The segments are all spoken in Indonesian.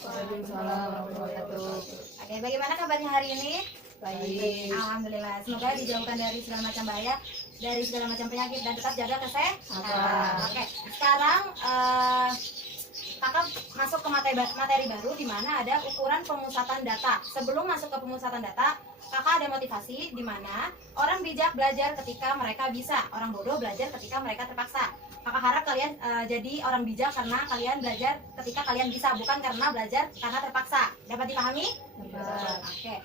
Waalaikumsalam warahmatullahi wabarakatuh. Oke, bagaimana kabarnya hari ini? Baik. Alhamdulillah, semoga dijauhkan dari segala macam bahaya, dari segala macam penyakit, dan tetap jaga kesehatan. Oke, sekarang kakak masuk ke materi baru di mana ada ukuran pemusatan data. Sebelum masuk ke pemusatan data, kakak ada motivasi di mana orang bijak belajar ketika mereka bisa, orang bodoh belajar ketika mereka terpaksa. Kakak harap kalian jadi orang bijak karena kalian belajar ketika kalian bisa, bukan karena belajar karena terpaksa. Dapat dipahami? Oke.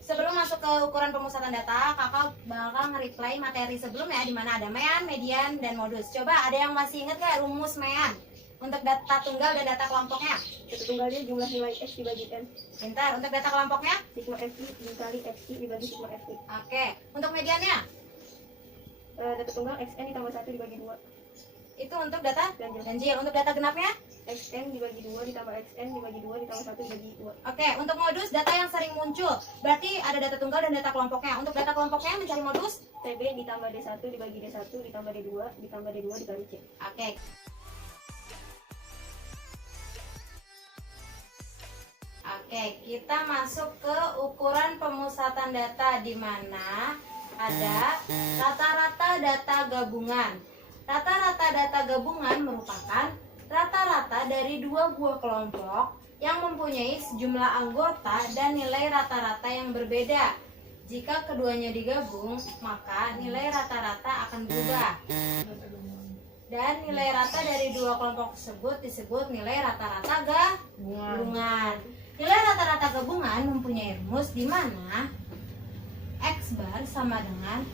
Sebelum masuk ke ukuran pemusatan data, kakak bakal nge-replay materi sebelumnya di mana ada mean, median, dan modus. Coba ada yang masih ingat gak rumus mean? Untuk data tunggal dan data kelompoknya? Data tunggalnya jumlah nilai X dibagi N. Pintar. Untuk data kelompoknya? Sigma FI dikali XI dibagi sigma FI. Oke. Untuk mediannya? Data tunggal XN ditambah 1 dibagi 2. Itu untuk data Ganjil. ganjil. Untuk data genapnya? XN dibagi 2 ditambah XN dibagi 2 ditambah 1 dibagi 2. Oke. Untuk modus, data yang sering muncul. Berarti ada data tunggal dan data kelompoknya. Untuk data kelompoknya mencari modus? TB ditambah D1 dibagi D1 ditambah D2 ditambah D2 dikali C. Oke. Oke, kita masuk ke ukuran pemusatan data di mana ada rata-rata data gabungan. Rata-rata data gabungan merupakan rata-rata dari dua buah kelompok yang mempunyai sejumlah anggota dan nilai rata-rata yang berbeda. Jika keduanya digabung, maka nilai rata-rata akan berubah. Dan nilai rata dari dua kelompok tersebut disebut nilai rata-rata gabungan. Nilai rata-rata gabungan mempunyai rumus di mana X bar sama dengan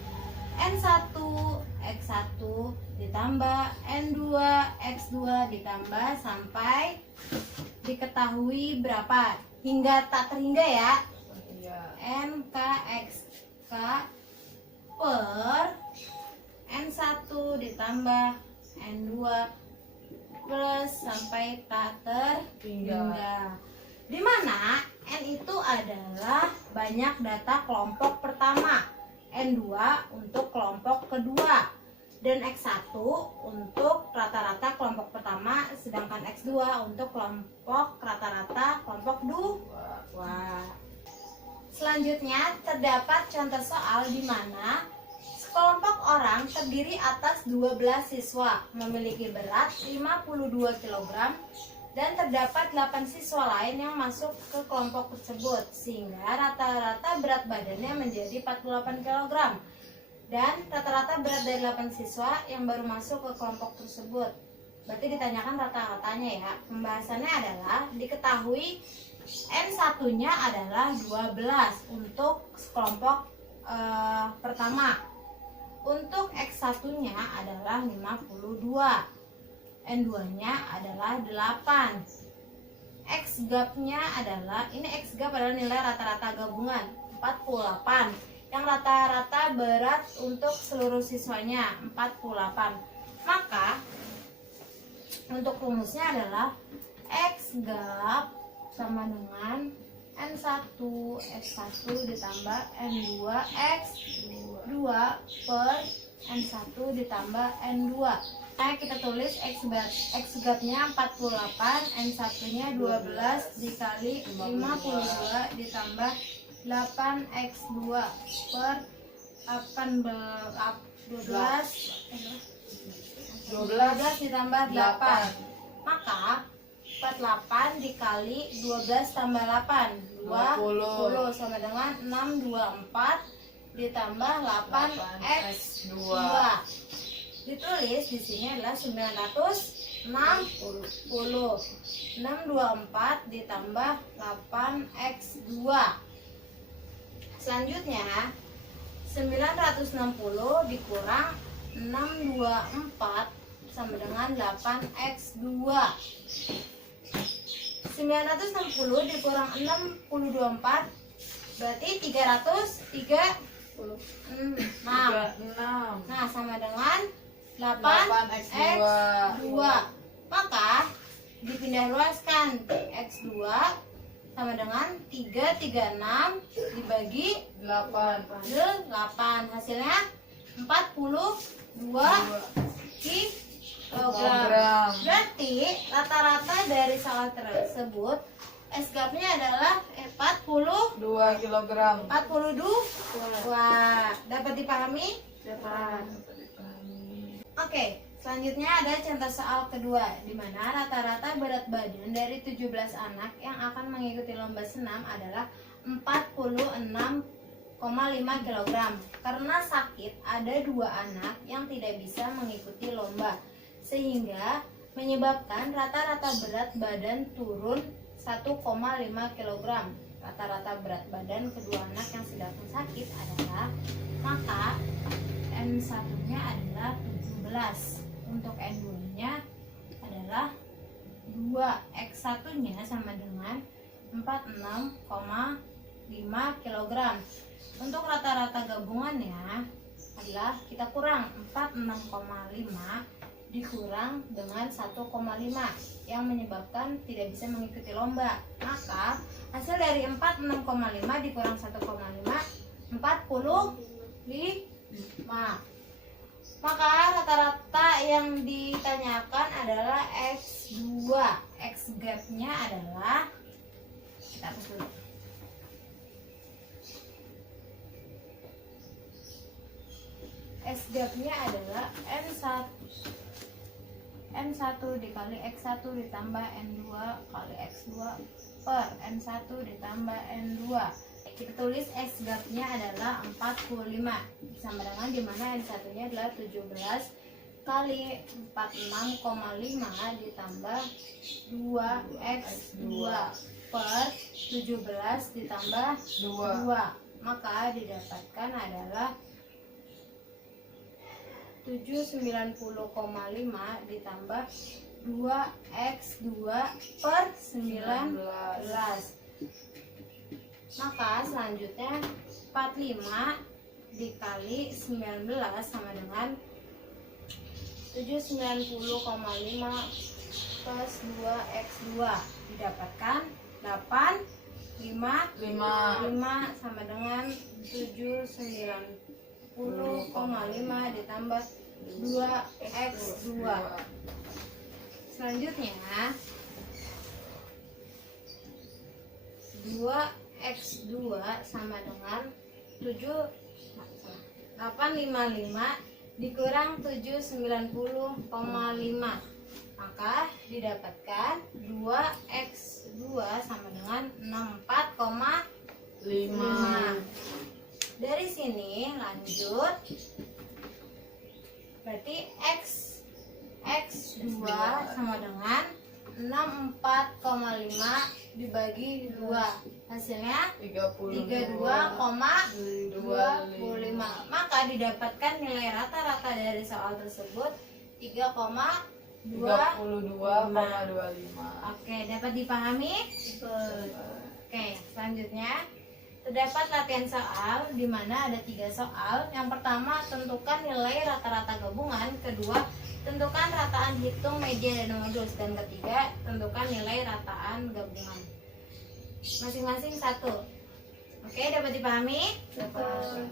N1 X1 ditambah N2 X2 ditambah sampai diketahui berapa hingga tak terhingga ya. NKXK per N1 ditambah N2 plus sampai tak terhingga. Di mana N itu adalah banyak data kelompok pertama, N2 untuk kelompok kedua, dan X1 untuk rata-rata kelompok pertama, sedangkan X2 untuk kelompok rata-rata kelompok dua. Selanjutnya terdapat contoh soal di mana sekelompok orang terdiri atas 12 siswa memiliki berat 52 kg dan terdapat 8 siswa lain yang masuk ke kelompok tersebut sehingga rata-rata berat badannya menjadi 48 kg dan rata-rata berat dari 8 siswa yang baru masuk ke kelompok tersebut. Berarti ditanyakan rata-ratanya ya. Pembahasannya adalah diketahui N1-nya adalah 12 untuk kelompok pertama. Untuk X1-nya adalah 52. N2-nya adalah 8. X-gap-nya adalah, ini X-gap adalah nilai rata-rata gabungan 48. Yang rata-rata berat untuk seluruh siswanya 48. Maka untuk rumusnya adalah X-gap sama dengan N1 X1 ditambah N2 X2 per N1 ditambah N2. Nah, kita tulis X gapnya 48, N1-nya 12 dikali 52 ditambah 8X2 per 12 ditambah 8. Maka 48 dikali 12 tambah 8 20 sama dengan 624 ditambah 8X2. Ditulis di sini adalah 960. 624 ditambah 8X2. Selanjutnya 960 dikurang 624 sama dengan 8X2. 960 dikurang 624 berarti 336. Nah, sama dengan 8X2. Maka dipindah luaskan X2 sama dengan 336 dibagi 8. Hasilnya 42 kilogram. Berarti rata-rata dari soal tersebut S-gapnya adalah 42 kilogram. Dapat dipahami? Dapat. Oke, selanjutnya ada contoh soal kedua, di mana rata-rata berat badan dari 17 anak yang akan mengikuti lomba senam adalah 46,5 kg. Karena sakit, ada 2 anak yang tidak bisa mengikuti lomba, sehingga menyebabkan rata-rata berat badan turun 1,5 kg. Rata-rata berat badan kedua anak yang sedang sakit adalah, maka N1-nya adalah 17. Untuk N2-nya adalah 2. X1-nya sama dengan 46,5 kg. Untuk rata-rata gabungannya adalah kita kurang 46,5 dikurang dengan 1,5 yang menyebabkan tidak bisa mengikuti lomba. Maka hasil dari 46,5 dikurang 1,5 45. Maka rata-rata yang ditanyakan adalah X2. X gapnya adalah, kita hapus dulu. X gapnya adalah N1 dikali X1 ditambah N2 kali X2 per N1 ditambah N2. Kita tulis X gapnya adalah 45 sama dengan dimana N1 nya adalah 17 kali 46,5 ditambah 2X2 per 17 ditambah 2. Maka didapatkan adalah 790,5 ditambah 2X2 per 19. Maka selanjutnya 45 dikali 19 sama dengan 790,5 plus 2X2 didapatkan 5 sama dengan 790,5 ditambah 2X2. Selanjutnya 2X2 sama dengan 855 dikurang 790,5. Maka didapatkan 2X2 sama dengan 64,5. Dari sini lanjut, berarti X2 sama dengan 64,5 dibagi 2, hasilnya 32,25. Maka didapatkan nilai rata-rata dari soal tersebut 3,25. Oke, dapat dipahami? Oke, selanjutnya terdapat latihan soal di mana ada 3 soal. Yang pertama, tentukan nilai rata-rata gabungan. Kedua, tentukan rataan hitung media dan modulus. Dan ketiga, tentukan nilai rataan gabungan. Masing-masing 1. Oke, dapat dipahami? Dapat.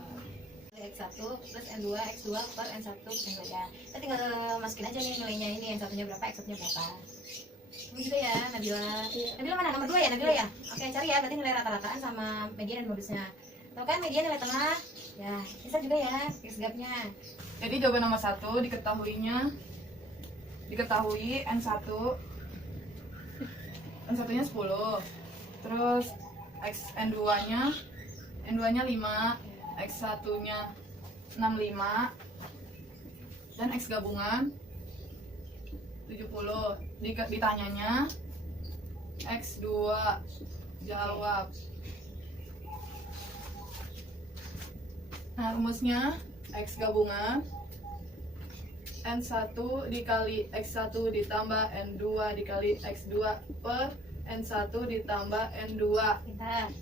X1 plus N2 X2 per N1 ya. Kita tinggal masukin aja nih nilainya ini. N1 nya berapa, X1 nya berapa. Gitu ya, Nabila. Nabila mana? Nomor 2 ya, Nabila ya? Oke, cari ya, berarti nilai rata-rataan sama media dan modusnya. Tahu kan media nilai tengah? Ya, bisa juga ya, X gapnya. Jadi jawaban nomor 1 diketahui N1 nya 10. Terus N2 nya 5, X1 nya 65 dan X gabungan 70. Ditanyanya X2, jawab. Nah, rumusnya X gabungan N1 dikali X1 ditambah N2 dikali X2 per N1 ditambah N2. Pintar.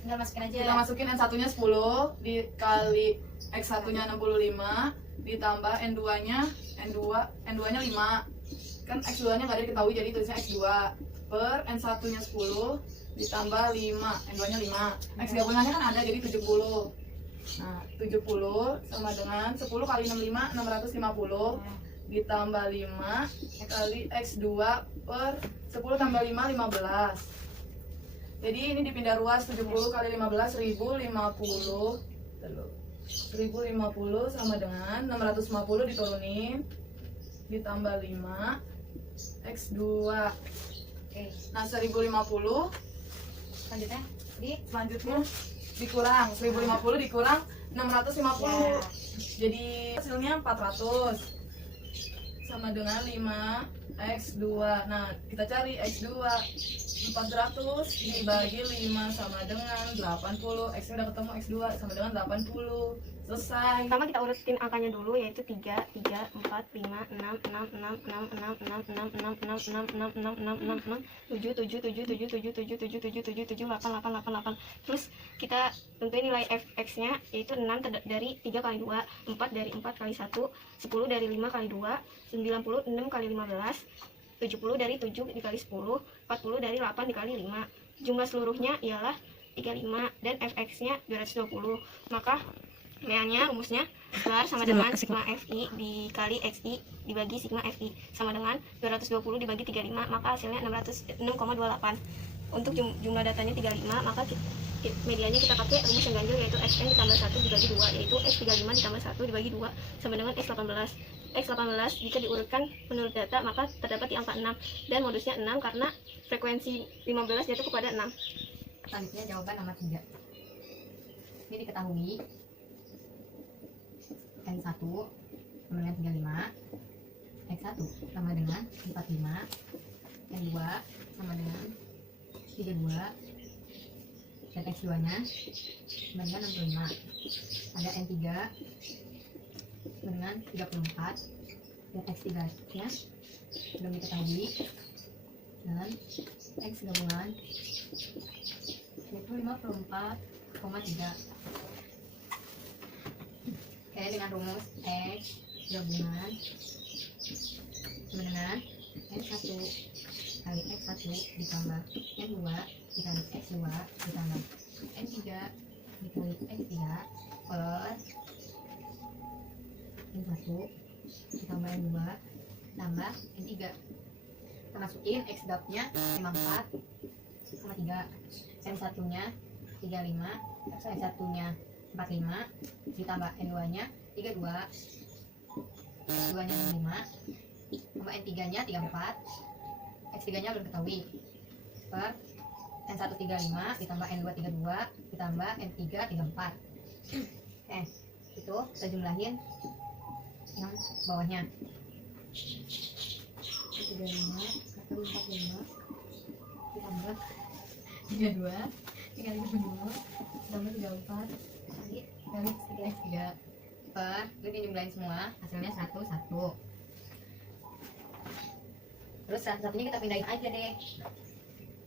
Tinggal masukin aja. Kita masukin N1 nya 10 dikali X1 nya 65 ditambah N2 nya 5. Kan X2 nya gak ada diketahui, jadi tulisnya X2 per N1 nya 10 ditambah 5, N2 nya 5. X gabungannya kan ada, jadi 70. Nah, 70 sama dengan 10 kali 65, 650 ditambah 5 kali X2 per 10 tambah 5, 15. Jadi ini dipindah ruas 70 kali 15 1050. 1050 sama dengan 650 diturunin ditambah 5 X2. Oke, Nah 1050 selanjutnya selanjutnya dikurang 1050 dikurang 650. Ya. Jadi hasilnya 400 sama dengan 5 X2. Nah kita cari X2. 400 dibagi 5 sama dengan 80. X nya udah ketemu, X2 sama dengan 80. Selesai. Pertama kita urutin angkanya dulu, yaitu 3, 4, 5, 6, 6, 6, 6, 6, 6, 6, 6, 6, 6, 6, 6, 6, 7, 7, 7, 7, 7, 7, 7, 7, 7, 7, 8, 8, 8, 8. Terus kita tentuin nilai fx-nya, yaitu 6 dari 3 kali 2, 4 dari 4 kali 1, 10 dari 5 kali 2, 96 kali 15, 70 dari 7 dikali 10, 40 dari 8 dikali 5. Jumlah seluruhnya ialah 35 dan fx-nya 220. Maka nilainya rumusnya bar sama dengan sigma fi dikali xi dibagi sigma fi sama dengan 220 dibagi 35, maka hasilnya 6,28. Untuk jumlah datanya 35, maka medianya kita pakai rumus yang ganjil, yaitu xn ditambah 1 dibagi 2, yaitu x35 ditambah 1 dibagi 2 sama dengan x18. X18 jika diurutkan menurut data maka terdapat di angka 6 dan modusnya 6 karena frekuensi 15 jatuh kepada 6. Selanjutnya jawaban nomor 3. Ini diketahui N1 sama dengan 35, X1 sama dengan 45, N2 sama dengan 32, dan X2 nya sama dengan 65. Ada N3 dengan 34 dan X3 nya belum diketahui, dan X gabungan yaitu 54,3. Oke, dengan rumus X gabungan sama dengan N1 kali X1 ditambah N2 dikali X2 ditambah N3 dikali X3 per N1 ditambah N2 tambah N3. Kita masukin X gap nya 54,3, N1 nya 35, N1 nya 45 ditambah N2 nya 32, X2 nya 5 tambah N3 nya 34, X3 nya belum ketahui, per N1 35 ditambah N2 32 ditambah N3 34. Itu kita jumlahin yang bawahnya 35 atau 45 ditambah 32 dikali 32 tambah 34 kali X3 per, itu dijumlahin semua hasilnya 101. Terus satunya kita pindahin aja deh,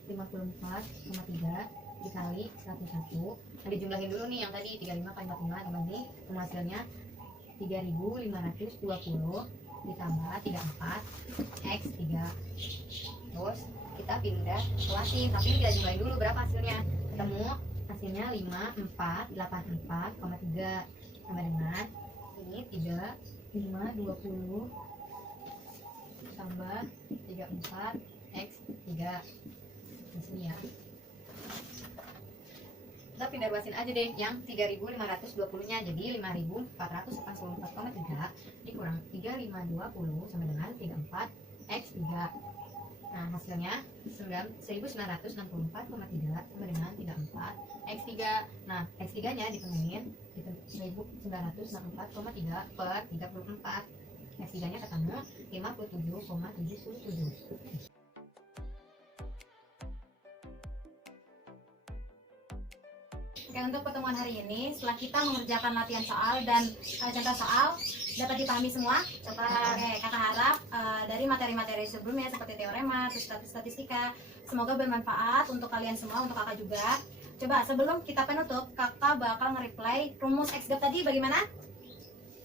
54,3 dikali 101. Nah dijumlahin dulu nih yang tadi 35 kali 45 tambah ini, hasilnya 3520 ditambah 34 X3. Terus kita pindah ke latin, tapi kita jumlahin dulu berapa hasilnya. Ketemu hasilnya 5484,3 sama dengan ini 3520 tambah 34 X3 di sini ya. Kita pindah ruasin aja deh yang 3520 nya jadi 5484,3 dikurang 3520 sama dengan 34 X3. Nah hasilnya 1964,3 sama dengan 34 X3. Nah X3 nya ditemuin 1964,3 per 34. X3 nya ketemu 57,77. Oke, untuk pertemuan hari ini setelah kita mengerjakan latihan soal dan contoh soal dapat dipahami semua. Oke, kakak harap dari materi-materi sebelumnya seperti teorema, terus statistika, semoga bermanfaat untuk kalian semua, untuk kakak juga. Coba sebelum kita penutup, kakak bakal nge-reply rumus X gap tadi bagaimana?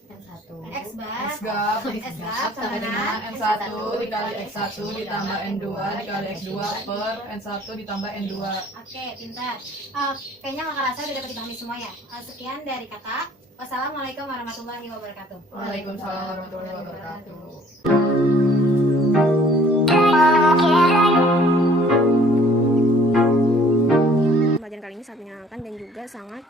N1 X X gap gap sama dengan N1 dikali X1 ditambah N2 dikali X2 per N1 ditambah N2. Oke, pintar. Kayaknya kakak rasa udah dapat dipahami semua ya. Sekian dari kakak. Wassalamualaikum warahmatullahi wabarakatuh. Waalaikumsalam warahmatullahi wabarakatuh. sangat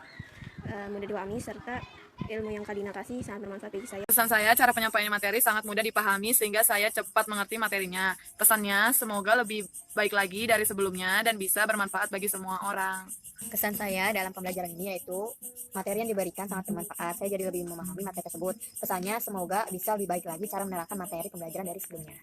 mudah dipahami serta ilmu yang Kak Dina kasih sangat bermanfaat bagi saya. Pesan saya, cara penyampaian materi sangat mudah dipahami sehingga saya cepat mengerti materinya. Pesannya, semoga lebih baik lagi dari sebelumnya dan bisa bermanfaat bagi semua orang. Kesan saya dalam pembelajaran ini yaitu materi yang diberikan sangat bermanfaat. Saya jadi lebih memahami materi tersebut. Pesannya semoga bisa lebih baik lagi cara menerapkan materi pembelajaran dari sebelumnya.